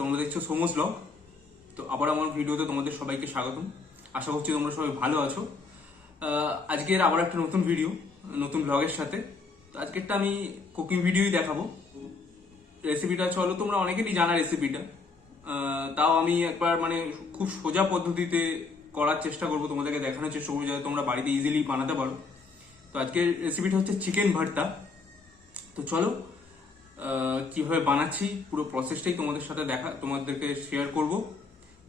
তোমরা দেখছো সোমস ব্লগ। তো আবার আমার ভিডিওতে তোমাদের সবাইকে স্বাগতম। আশা করছি তোমরা সবাই ভালো আছো। আজকের আবার একটা নতুন ভিডিও, নতুন ব্লগের সাথে। তো আজকেরটা আমি কুকিং ভিডিওই দেখাবো। রেসিপিটা চলো তোমরা অনেকেরই জানা রেসিপিটা, তাও আমি একবার মানে খুব সোজা পদ্ধতিতে করার চেষ্টা করবো, তোমাদেরকে দেখানোর চেষ্টা করবো যাতে তোমরা বাড়িতে ইজিলি বানাতে পারো। তো আজকের রেসিপিটা হচ্ছে চিকেন ভর্তা। তো চলো কিভাবে বানাচ্ছি পুরো প্রসেসটাই তোমাদেরকে শেয়ার করব,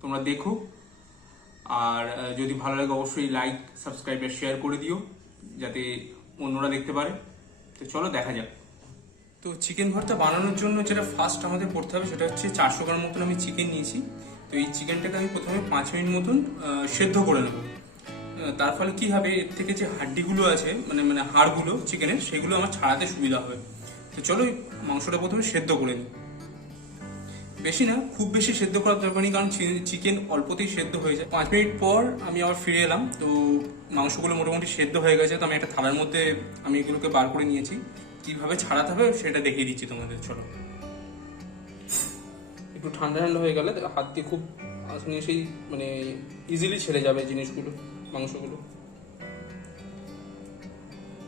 তোমরা দেখো। আর যদি ভালো লাগে অবশ্যই লাইক, সাবস্ক্রাইব আর শেয়ার করে দিও যাতে অন্যরা দেখতে পারে। তো চলো দেখা যাক। তো চিকেন ভর্তা বানানোর জন্য যেটা ফার্স্ট আমাদের করতে হবে সেটা হচ্ছে 400 গ্রাম মতন আমি চিকেন নিয়েছি। তো এই চিকেনটাকে আমি প্রথমে 5 মিনিট মতন সেদ্ধ করে নেব। তার ফলে কি হবে, এর থেকে যে হাড্ডিগুলো আছে মানে হাড়গুলো চিকেনের, সেগুলো আমার ছাড়াতে সুবিধা হবে। তো চলো মাংসটা প্রথমে সেদ্ধ করে নিই। বেশি না, খুব বেশি সেদ্ধ করার দরকার নেই, কারণ চিকেন অল্পতেই সেদ্ধ হয়ে যায়। 5 মিনিট পর আমি আবার ফিরে এলাম। তো মাংসগুলো মোটামুটি সেদ্ধ হয়ে গেছে। তো আমি একটা থালার মধ্যে আমি এগুলোকে বার করে নিয়েছি। কিভাবে ছাড়াতে হবে সেটা দেখিয়ে দিচ্ছি তোমাদের। চলো, একটু ঠান্ডা ঠান্ডা হয়ে গেলে হাত দিয়ে খুব সেই মানে ইজিলি ছেড়ে যাবে জিনিসগুলো, মাংসগুলো।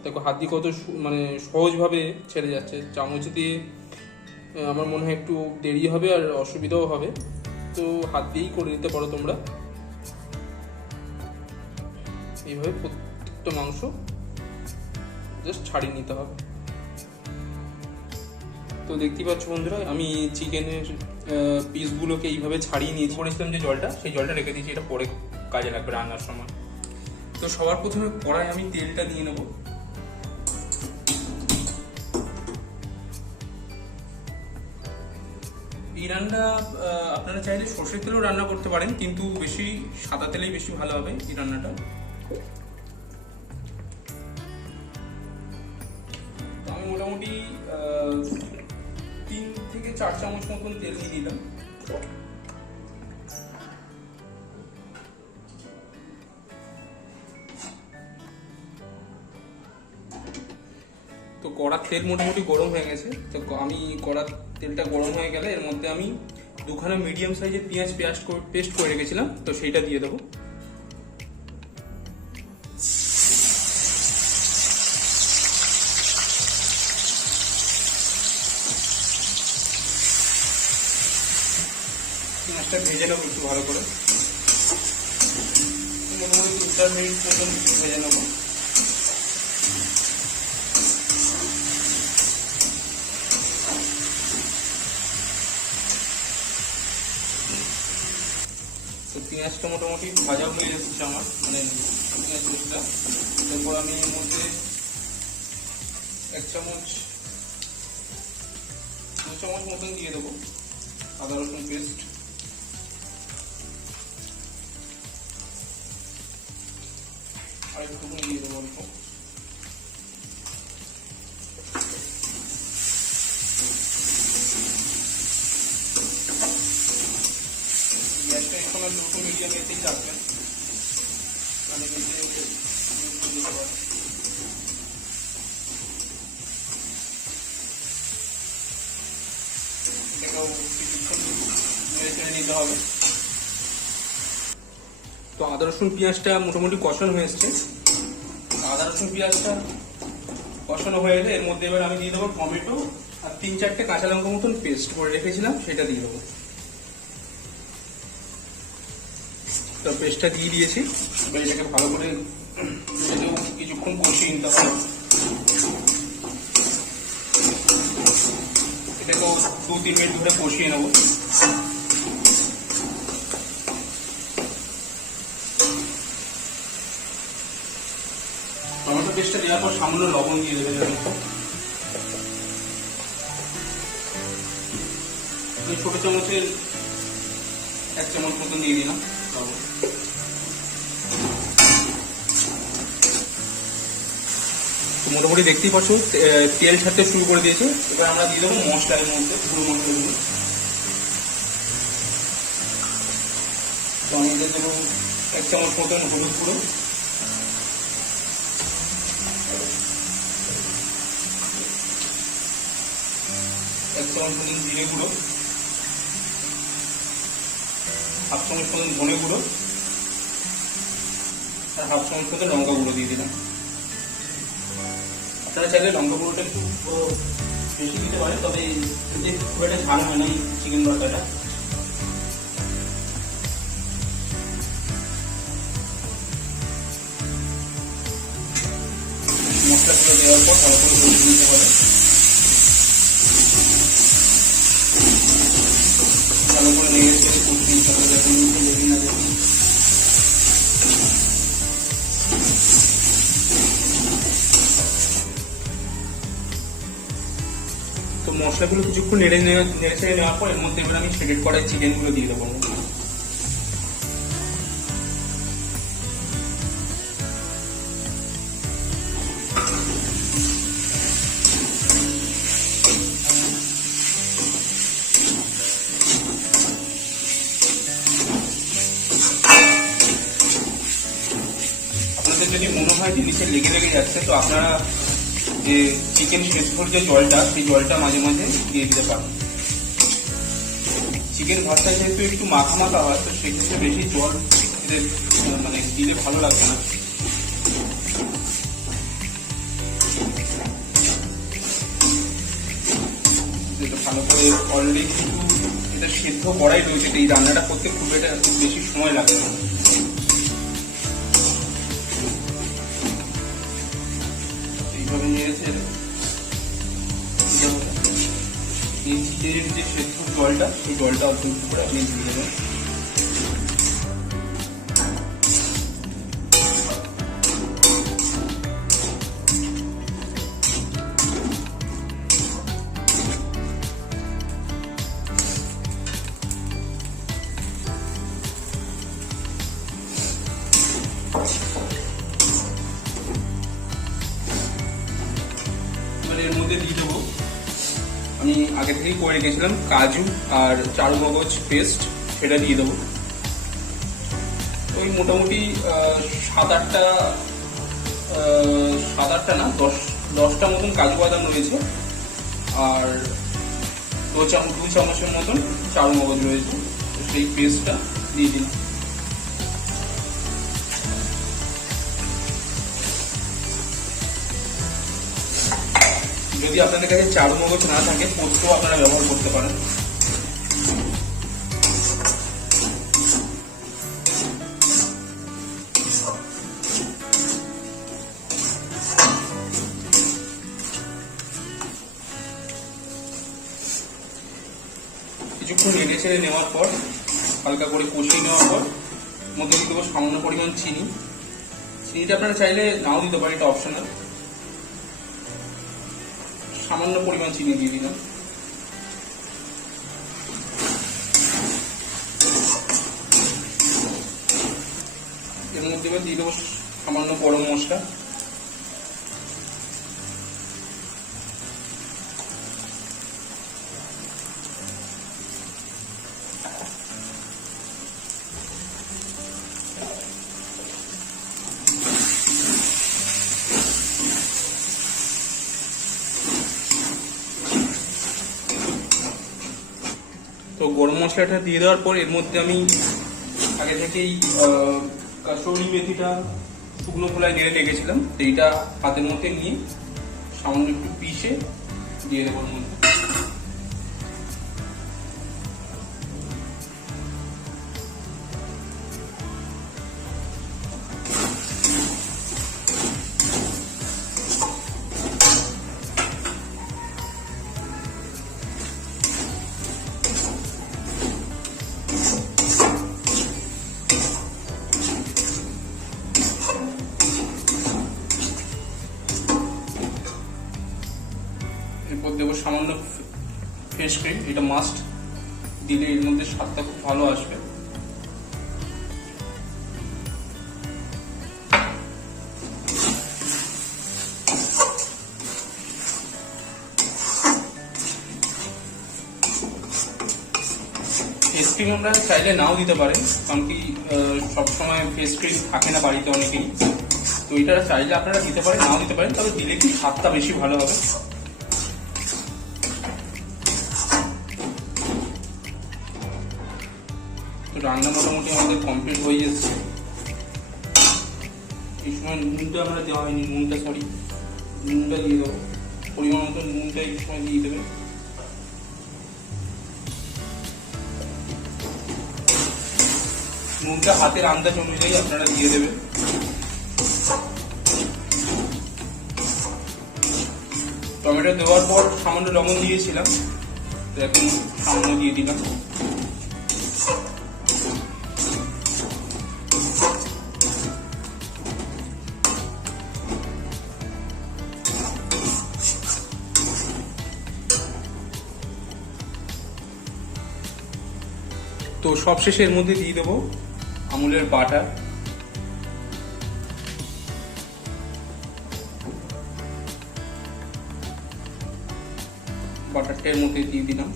দেখো হাত দিয়ে কত মানে সহজভাবে ছেড়ে যাচ্ছে। চামচ দিয়ে আমার মনে হয় একটু দেরি হবে আর অসুবিধাও হবে, তো হাত দিয়েই করে নিতে পারো তোমরা। এইভাবে প্রত্যেকটা মাংস জাস্ট ছাড়িয়ে নিতে হবে। তো দেখতেই পাচ্ছ বন্ধুরা, আমি চিকেনের পিসগুলোকে এইভাবে ছাড়িয়ে নিয়েছি। করেছিলাম যে জলটা, সেই জলটা রেখে দিয়েছি, এটা পরে কাজে লাগবে রান্নার সময়। তো সবার প্রথমে কড়াই আমি তেলটা নিয়ে নেবো। এই রান্না আপনারা চাইলে সর্ষের তেলেও রান্না করতে পারেন, কিন্তু বেশি সাদা তেলেই বেশি ভালো হবে এই রান্নাটা। তো আমি মোটামুটি 3 থেকে 4 চামচ মতন তেল দিয়ে দিলাম। তো কড়ার তেল মোটামুটি গরম হয়ে গেছে। তো আমি কড়ার তেলটা গরম হয়ে গেলে এর মধ্যে আমি 2খানা মিডিয়াম সাইজের পেঁয়াজ পেস্ট করে রেখেছিলাম, তো সেইটা দিয়ে দেবো। পেঁয়াজটা ভেজে নেবো একটু ভালো করে, মোটামুটি 2-4 মিনিট মতন ভেজে নেবো। তো পেঁয়াজটা মোটামুটি ভাজা হয়ে যাচ্ছে আমার, মানে পেঁয়াজ পেস্টটা। তারপর আমি এর মধ্যে 1 চামচ 2 চামচ মতন দিয়ে দেবো আদা রসুন পেস্ট। আর একটুখানি দিয়ে দেবো অল্প। গ্যাসটা এখন আর লো টু মিডিয়াম এতেই রাখবেন, মানে এটাকেও কিছুক্ষণ নেড়ে চেড়ে নিতে হবে। তো আদা রসুন পেঁয়াজটা মোটামুটি কষানো হয়ে এসছে। আদা রসুন পেঁয়াজটা কষানো হয়ে গেলে এর মধ্যে এবার আমি দিয়ে দেবো টমেটো আর 3-4টে কাঁচা লঙ্কা মতন পেস্ট করে রেখেছিলাম, সেটা দিয়ে দেবো। তো পেস্টটা দিয়ে দিয়েছি। এবার এটাকে ভালো করে কিছুক্ষণ কষিয়ে নিতে হবে। এটাকেও 2-3 মিনিট ধরে কষিয়ে নেবো। টমেটো পেস্টটা দেওয়ার পর সামান্য লবণ দিয়ে দেবেন। ছোট চামচের 1 চামচ মতন দিয়ে দিলাম লবণ। মোটামুটি দেখতেই পাচ্ছ তেল ছাড়তে শুরু করে দিয়েছে। এবার আমরা দিয়ে দেবো মশলা, এর মধ্যে পুরো মশলাগুলো। তো আমাদের দেবো 1 চামচ মতন হলুদ গুঁড়ো, 1 চামচ মতন জিরে গুঁড়ো, 1/2 চামচ মতন ধনে গুঁড়ো আর 1/2 চামচ মতন লঙ্কা গুঁড়ো দিয়ে দিলাম। আপনারা চাইলে লঙ্কা গুঁড়োটা একটু বেশি দিতে পারেন, তবে খুব একটা ঝাল হয় না এই চিকেন ভর্তাটা। মশলাগুলো দেওয়ার পর ভালো করে কষিয়ে নিতে হবে। ভালো করে নেড়ে চেড়ে কষিয়ে নিতে হবে, যাতে নিচে লেগে না যায়। তো মশলাগুলো কিছুক্ষণ নেড়ে ছেড়ে নেওয়ার পর এর মধ্যে এবার আমি শ্রেডেড করা চিকেনগুলো দিয়ে দেবো। আপনাদের যদি মনে হয় যে নিচে লেগে যাচ্ছে, তো আপনারা যে চিকেন সেদ্ধর যে জলটা, সেই জলটা মাঝে মাঝে দিয়ে দিতে পারেন। চিকেন ভর্তা যেহেতু একটু মাখা মাখা হয়, তো সেক্ষেত্রে বেশি জল মানে দিলে ভালো লাগবে না। ভালো করে অলরেডি কিন্তু এটা সেদ্ধ করাই রয়েছে, এই রান্নাটা করতে খুব একটা বেশি সময় লাগে না। এইভাবে নিয়েছে এই চিকেনের যে সেদ্ধ জলটা, সেই জলটা অল্প একটু করে আপনি দিয়ে দেবেন। এর মধ্যে দিয়ে দেবো আমি আগে থেকেই করে রেখেছিলাম কাজু আর চারুমগজ পেস্ট, সেটা দিয়ে দেবো। ওই মোটামুটি 7-8টা না 10টা মতন কাজু বাদাম রয়েছে, আর 2 চামচের মতন চারুমগজ রয়েছে। তো সেই পেস্টটা দিয়ে দিলাম। যদি আপনাদের কাছে চারুমগজ না থাকে, পোস্ত আপনারা ব্যবহার করতে পারেন। কিছুক্ষণ নেড়ে ছেড়ে নেওয়ার পর, হালকা করে কষিয়ে নেওয়ার পর মধ্যে দিয়ে দেবো সামান্য পরিমাণ চিনি। চিনিটা আপনারা চাইলে নাও দিতে পারেন, এটা অপশনাল। সামান্য পরিমাণ চিনি দিয়ে দিলাম। এর মধ্যে এবার দিয়ে দেবো সামান্য গরম মশলা। তো গরম মশলাটা দিয়ে দেওয়ার পর এর মধ্যে আমি আগে থেকেই কাসুরি মেথিটা শুকনো খোলায় নেড়ে রেখেছিলাম, এইটা হাতের মধ্যে নিয়ে সামান্য একটু পিষে দিয়ে দেবো মধ্যে। এরপর দেবো সামান্য ফ্রেশ ক্রিম, এটা মাস্ট, দিলে এর মধ্যে স্বাদটা খুব ভালো আসবে। ক্রিম আমরা চাইলে নাও দিতে পারেন, কারণ কি সবসময় ফেস ক্রিম থাকে না বাড়িতে অনেকেই, তো এটা চাইলে আপনারা দিতে পারেন, নাও দিতে পারেন, তবে দিলে কি স্বাদটা বেশি ভালো হবে। তো রান্না মোটামুটি আমাদের কমপ্লিট হয়ে যাচ্ছে। এই সময় নুনটা আমরা দেওয়া হয়নি, নুনটা দিয়ে দেবো, পরিমাণ মতো নুনটা এই সময় দিয়ে দেবে। নুনটা হাতের আন্দাজ অনুযায়ী আপনারা দিয়ে দেবেন। টমেটো দেওয়ার পর সামান্য লবণ দিয়েছিলাম, তো এখন সামান্য দিয়ে দিলাম। তো সবশেষে এর মধ্যে দিয়ে দেবো আমুলের বাটার। বাটারটা এর মধ্যে দিয়ে দিলাম।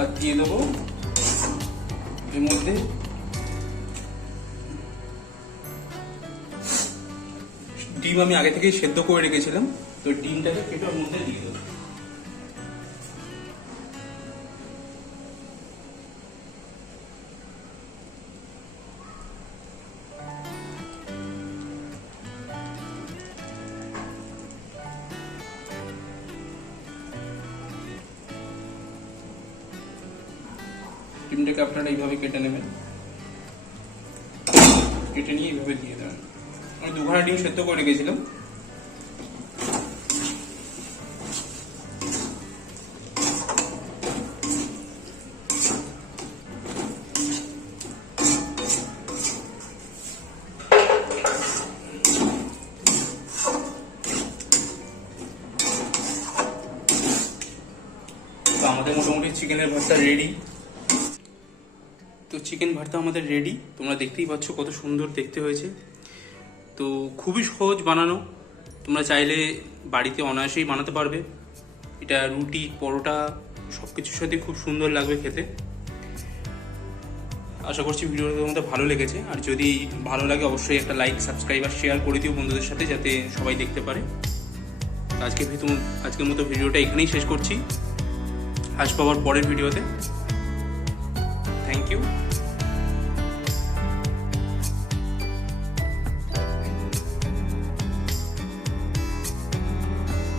আর দিয়ে দেবো এর মধ্যে ডিম। আমি আগে থেকেই সেদ্ধ করে রেখেছিলাম, তো ডিমটাকে কেটে ওর মধ্যে দিয়ে দেবো। ডিমটাকে আপনারা এইভাবে কেটে নেবেন, কেটে নিয়ে এইভাবে দিয়ে দেবেন। আমি 2 ঘন্টা ডিম সেদ্ধ করে রেখেছিলাম। তো আমাদের মোটামুটি চিকেনের ভর্তা রেডি। তো চিকেন ভর্তা আমাদের রেডি, তোমরা দেখতেই পাচ্ছ কত সুন্দর দেখতে হয়েছে। তো খুবই সহজ বানানো, তোমরা চাইলে বাড়িতে অনায়াসেই বানাতে পারবে। এটা রুটি, পরোটা সব কিছুর সাথে খুব সুন্দর লাগবে খেতে। আশা করছি ভিডিওটা তোমাদের ভালো লেগেছে, আর যদি ভালো লাগে অবশ্যই একটা লাইক, সাবস্ক্রাইব আর শেয়ার করে দিও বন্ধুদের সাথে, যাতে সবাই দেখতে পারে। আজকের মতো ভিডিওটা এখানেই শেষ করছি। আসবো আবার পরের ভিডিওতে। Thank you.